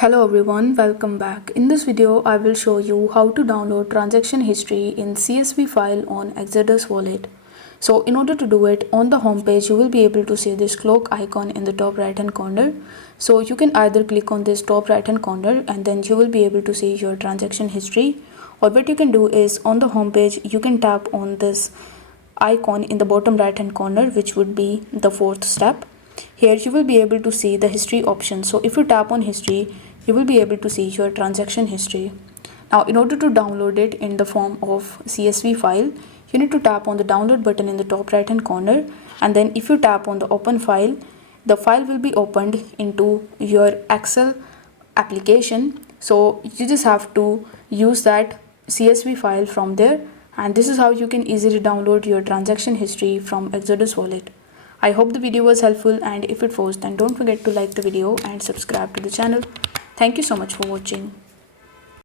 Hello everyone, welcome back. In this video, I will show you how to download transaction history in CSV file on Exodus wallet. So in order to do it, on the home page, you will be able to see this clock icon in the top right hand corner. So you can either click on this top right hand corner and then you will be able to see your transaction history. Or what you can do is on the home page, you can tap on this icon in the bottom right hand corner, which would be the fourth step. Here you will be able to see the history option. So if you tap on history, you will be able to see your transaction history. Now in order to download it in the form of CSV file, you need to tap on the download button in the top right hand corner, and then if you tap on the open file, the file will be opened into your Excel application. So you just have to use that CSV file from there, and this is how you can easily download your transaction history from Exodus wallet. I hope the video was helpful, and if it was, then don't forget to like the video and subscribe to the channel. Thank you so much for watching.